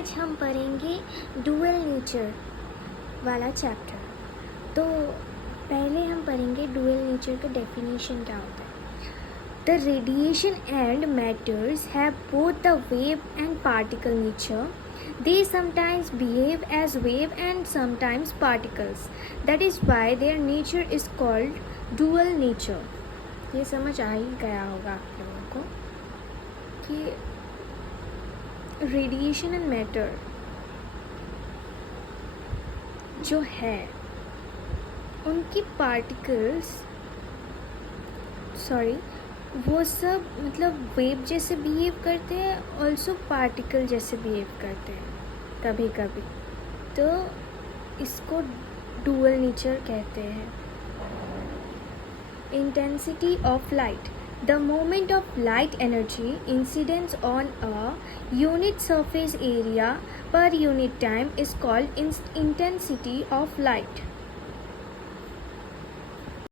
आज हम पढ़ेंगे डुअल नेचर वाला चैप्टर। तो पहले हम पढ़ेंगे डुअल नेचर का डेफिनेशन क्या होता है। The radiation and matters have both the wave and particle nature. They sometimes behave as wave and sometimes particles. That is why their nature is called dual nature. ये समझ आ ही गया होगा आप लोगों को कि रेडिएशन एंड मैटर जो है उनकी पार्टिकल्स वो सब मतलब वेव जैसे बिहेव करते हैं, ऑल्सो पार्टिकल जैसे बिहेव करते हैं कभी कभी। तो इसको डुअल नेचर कहते हैं। Intensity of light, the moment of light energy incidence on a unit surface area per unit time is called intensity of light.